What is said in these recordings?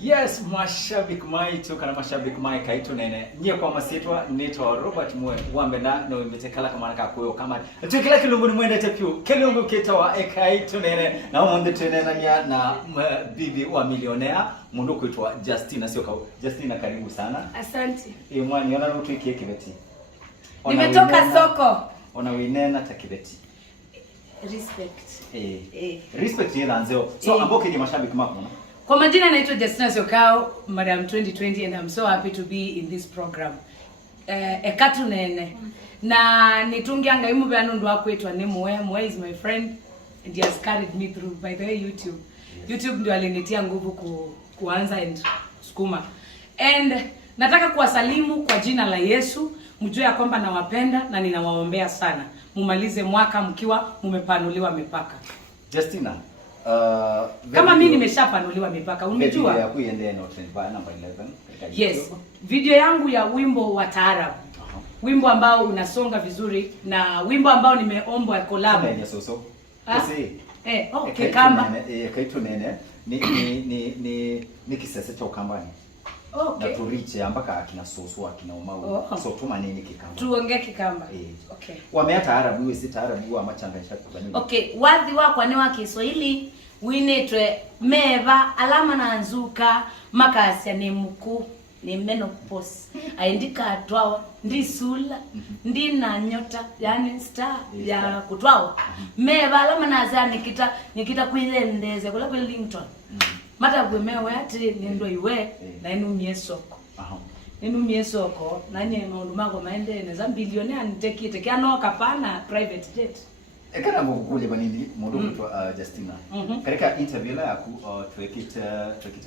Yes, mashabiki maitu kana mashabiki mai kaitu nene. Nye kwa masitwa nito Robert Mwe wambena no imetekala kama naka kuyo kama. Tukila kilungu ni mwende tepyu. Kilungu kita wa EKAI TUNEENE na mwende TUNEENE na bibi wa Billionaire mundu kuitwa Justina Syokau. Justina karibu sana. Asante. Mwani ona rutu ikie kibeti. Nimetoka soko. Ona winena takibeti. Respect. Respect yela nzeo. So amboke ni mashabiki mako no? Kwa majina naitwa Justina Syokau, Madam 2020, and I'm so happy to be in this program. EKAI TUNEENE. Na nitungianga imu beanu ndo wakuitwa ni Mwe is my friend and he has carried me through. By the way, YouTube. YouTube ndio alinitia nguvu kuanza and skuma. And nataka kuwasalimu kwa jina la Yesu, mjue ya kwamba nawapenda na ninawaombea sana. Mumalize mwaka mkiwa mumepanuliwa mipaka. Justina, kama mimi nimeshapanuliwa mipaka, umejua? Video ya kuiendea no trend by number 11. Yes. Video yangu ya wimbo wa taarabu. Wimbo ambao unasonga vizuri na wimbo ambao nimeombwa collab. Nene soso. Okay, kamba. EKAI TUNEENE ni kisese cha ukambani. Okay. Na turiche ambaka akina soso akina umau. So tuma nini kikamba? Tuongee kikamba. Okay. Wamea taarabu wewe si taarabu wa machanganisha kwa nini? Okay, wadhi wako ni wa Kiswahili winetwe meva alama na nzuka makasya ni mku ni menopause aindika twao ndisula ndina nyota yani star ya kutwao meva alama na za nikita kuilendeze kula kwa Linton mata kwemewe ati nindo iwe na inumie soko inumie soko nanye maundu mako maende neza Billionaire nitekite kiano kapana private jet. Ekana mukule banini mundu kuitwa Justina. Katika interview la yaku tuwekite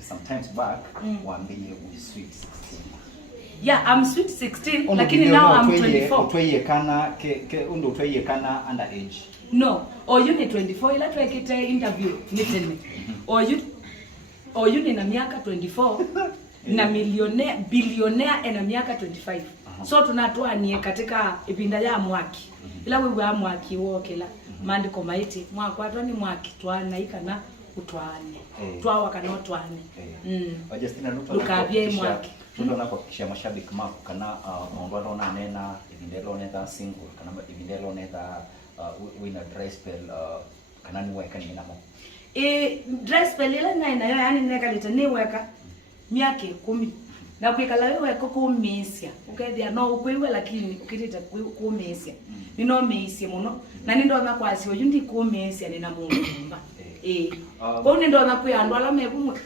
sometimes back waambie we sweet 16. Yeah, I'm sweet 16 lakini now I'm 24. Utweyekana undo utweyekana underage. No, you ni 24 ila tuwekite interview nitene. You ni na miaka 24 na Billionaire na miaka 25. So tunatoa nie katika ibinda ya mwaki. Ila wewe wa mwaki wokela mandiko maiti mwaka watwa ni mwaki twana ikana utwane. Twawa kana utwane. Justina lukabye mwaki. Tundo na kuhakikisha mashabiki mako kana mundu arona nena ibindelo neta single kana ibindelo neta wina dry spell kana ni weka ni namo. Dry spell ile na yani neka litani weka miaka 10 na kwikala wewe kukumisya ukethia no ukwiwe lakini ukitita kukumisya nino meisye muno na nindo na kwasi oyu ndi kumisya nina mundu nyumba ko nindo na kuyandwa la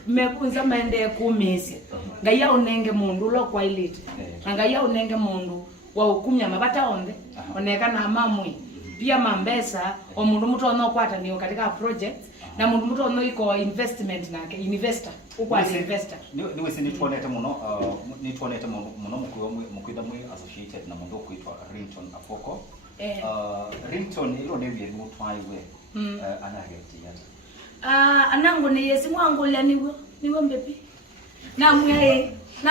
mekunza maende kumisya ngaya unenge mundu lo kwa ilite ngaya unenge mundu wa ukumya mabata onde oneka na mamwe pia mambesa o mundu muto ono kwata niyo katika project na mundu muto ono iko investment nake investor ukwa investor niwe sinitwonete muno nitwonete muno mukwida mwe associated na mundu kuitwa Rington Afoko. Rington ilo newe mutwaiwe ana reality anangu ni yesi mwangu la niwe mbepi na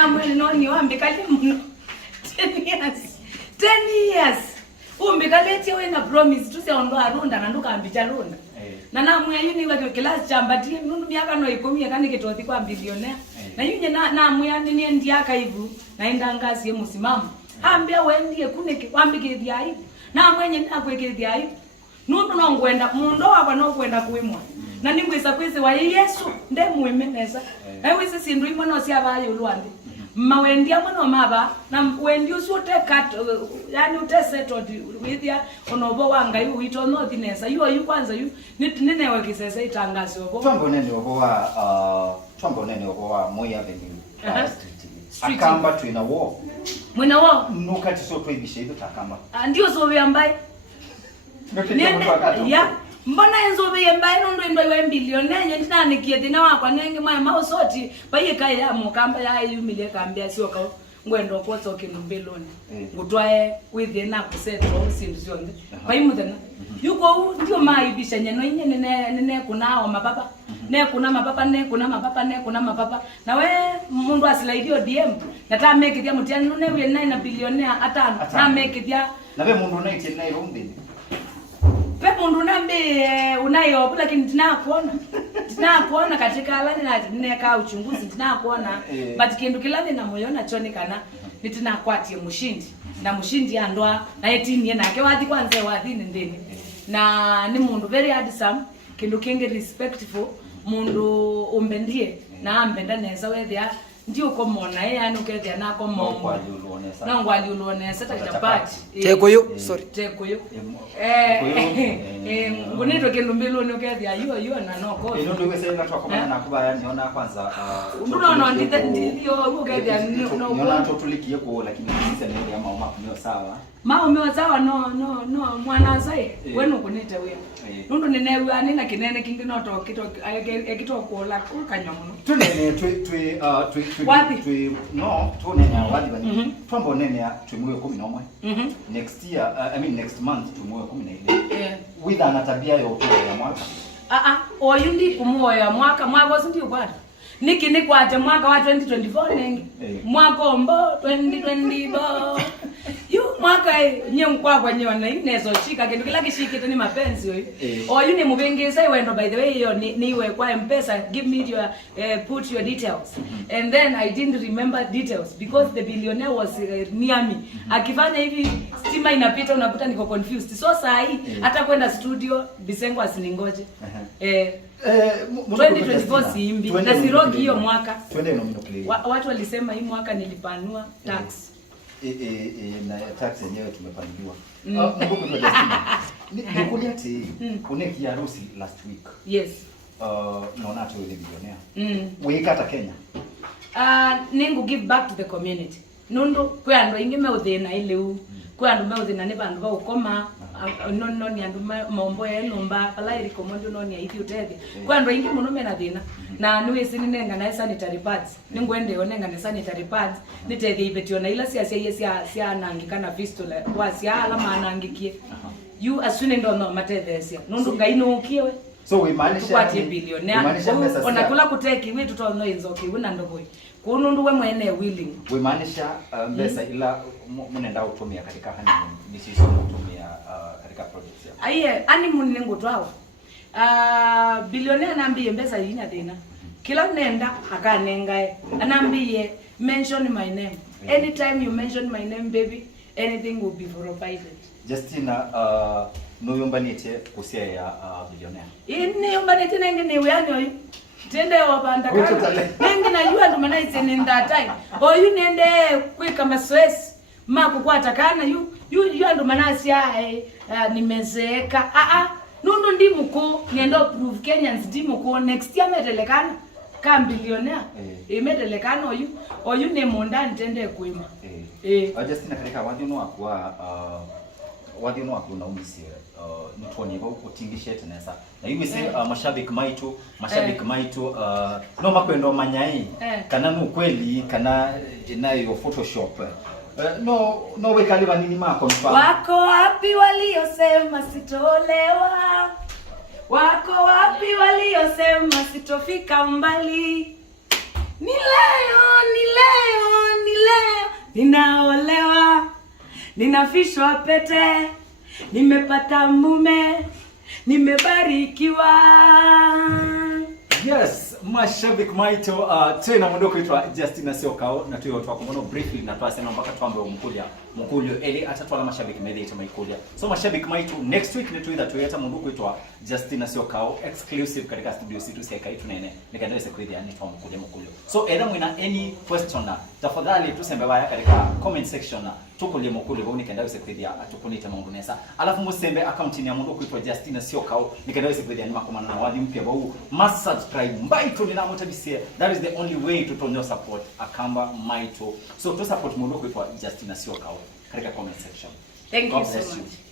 mwe no ni wambikali muno 10 years umbikaletie wena promise tuseondo arunda na ndukambicha runda na namwe yuni wa class chambati nundu miaka no 10 kandi kitothi kwa Billionaire na yunye namwe nini ndiaka hivu naenda ngazi yemusimamo ambia wendie kuneke wambike thiai na mwenye nakweke thiai nundu no ngwenda mundo waba no kwenda kuimwa na ningwisa kwisi wa Yesu ndemwemeneza wisi sindu imwe no sia bayo lwande mawendia mwana maba na wendi usote kat yani utesetted with ya onobo wanga yu ito no dinesa yu kwanza yu ninewe kisese itangazo obo twambo nene obo Moya Avenue street akamba twina wo mwina wo nukati so twibishe ito takamba ndio so byambaye ya mbona enzo byambaye ndo iwe Billionaire ndina nikiethina wakwa nenge mwa mausoti baye kai ya mukamba ya yumile kambia Syokau ngwendo kwotso kinumbeloni ngutwae within na kusetro sindu zonde bayi muthana yuko ndio maibisha nyeno nene kunao mapapa ne kuna mapapa na we mundu asilaidio DM nata make dia mutiani no ne na Billionaire atano na make dia na we mundu na itie na irombe pe mundu nambi unayo lakini tinakuona katika alani na neka uchunguzi tinakuona but kindu kilani na moyona choni kana nitinakwatie mushindi na mushindi andwa na etini nake wathi kwanza wathi ndini na ni mundu very handsome kindu kingi respectful mundu umbendie na ambenda neza wethia ndio komona yani ukethia na komo na ngwali ulonesa takapati tekuyu sorry tekuyu ngunito kindu mbilo ni ukethia yo na no ko ino ndio wese na twakomana na kuba niona kwanza no ndio ukethia no niona tutulikie ko lakini sisi ndio ya mama kunyo sawa mao sawa no mwana sai wenu kunite wewe nundu ninewa nina kinene kingi no to ekitokola kanyomuno tunene twi no tunene wadi bani twambo nene ya tumwe 11 next year I mean next month tumwe 14 with ana tabia ya utoa ya mwaka oyundi kumuoya ya mwaka sindi ubada niki kwate mwaka wa 2024 nengi mwaka ombo 2020 yu mwaka nyemkwa kwa nyona inezo chika kindu kila kishikite ni mapenzi oyu oyu ni mubengeza wendo by the way hiyo niwe kwa mpesa give me your put your details and then I didn't remember details because the billionaire was near me akifanya hivi stima inapita unakuta niko confused so saa hii hata kwenda studio bisengo asiningoje 2024 simbi na sirogi hiyo mwaka twende nomino clear watu walisema hii mwaka nilipanua tax na tax yenyewe tumepangiwa Mungu kwa Justina nikulia ati uneki harusi last week yes naona tu ile Billionaire mwikata Kenya ningu give back to the community nundu kwa ndo ingi meuthina ile u kwa ndo meuthina ne bandu ba ukoma no ni andu maombo ya nomba pala iri komondo no ni aithi utethi kwa ndo ingi muno mena thina na niwe sinenga na sanitary pads ningwende onenga na sanitary pads nitethi ibetio na ila sia nangikana fistula kwa sia alama anangikie you asune ndo no matethesia nundu ngainukiwe so we manage kwa Billionaire onakula kuteki wetu to no inzoki wina ndogoi kunundu we mwene willing we manage mbesa ila munenda utumia katika honeymoon nisisi utumia katika project ya aiye honeymoon ningo twawa Billionaire nambiye mbesa ina thina kila nenda akanengae anambiye mention my name anytime you mention my name baby anything will be provided Justina no yombanite kusia ya Billionaire ini yombanite nenge ni uyani oyu tende wabanda kana nenge na you and mana ise in that time oyu nende kwika maswesi makukwata kana you and mana sia nimezeeka nundu ndi muko niendo prove Kenyans ndi muko next year metelekana ka Billionaire imetelekana oyu ne monda ntende kuima Justina katika wadino akwa wadino akuna umisi nitoni ba utingishe tenesa na yumi se mashabiki maitu no makwendo manyai kana no kweli kana inayo photoshop no wekali banini mako mfa wako wapi waliosema sitolewa wako wapi waliosema sitofika mbali ni leo ninaolewa ninafishwa pete nimepata mume nimebarikiwa yes mashabiki maito tena mundo kuitwa Justina Syokau na tuyo twakomono briefly na twasema mpaka twambe mkulyo eli atatwala mashabiki medeta maikulia so mashabiki maitu next week ni tuida tuyeta mundo kuitwa Justina Syokau exclusive katika studio situ sia EKAI TUNEENE nikandese kuidia ni twa mkulyo so either mwina any question na tafadhali tusembe baya katika comment section na tukulie mkulyo bo nikandese kuidia atukunita maundu nesa alafu musembe account ni ya mundo kuitwa Justina Syokau nikandese kuidia ni makomana na wadi mpya bo must subscribe mbaito ni namuta bisia that is the only way to tonyo support akamba maito so to support mundo kuitwa Justina Syokau katika comment section. Thank you so much.